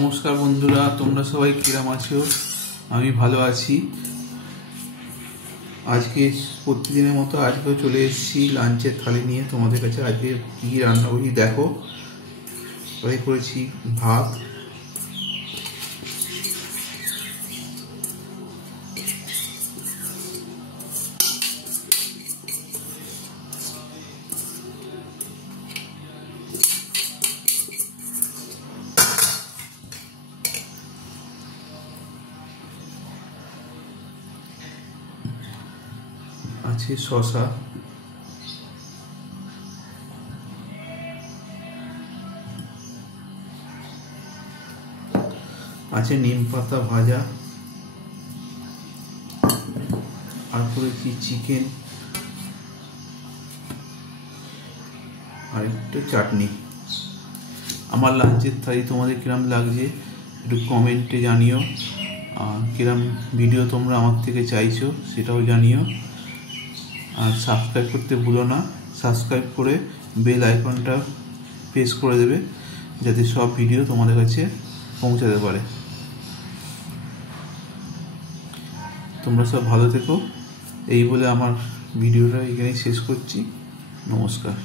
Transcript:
নমস্কার বন্ধুরা, তোমরা সবাই কিরম আছো? আমি ভালো আছি। আজকে প্রতিদিনের মতো আজকেও চলে এসেছি লাঞ্চের থালি নিয়ে তোমাদের কাছে। আজকে কী রান্না করি দেখো। করেছি ভাত, আছে শসা, আছে নিম পাতা ভাজা, আর করেছি চিকেন আর একটু চাটনি। আমার লাঞ্চের থালি তোমাদের কিরম লাগছে একটু কমেন্টে জানিও। কিরম ভিডিও তোমরা আমার থেকে চাইছো সেটাও জানিও। আর সাবস্ক্রাইব করতে ভুলো না। সাবস্ক্রাইব করে বেল আইকনটা প্রেস করে দেবে যাতে সব ভিডিও তোমাদের কাছে পৌঁছাতে পারে। তোমরা সব ভালো থেকো। এই বলে আমার ভিডিওটা এখানেই শেষ করছি। নমস্কার।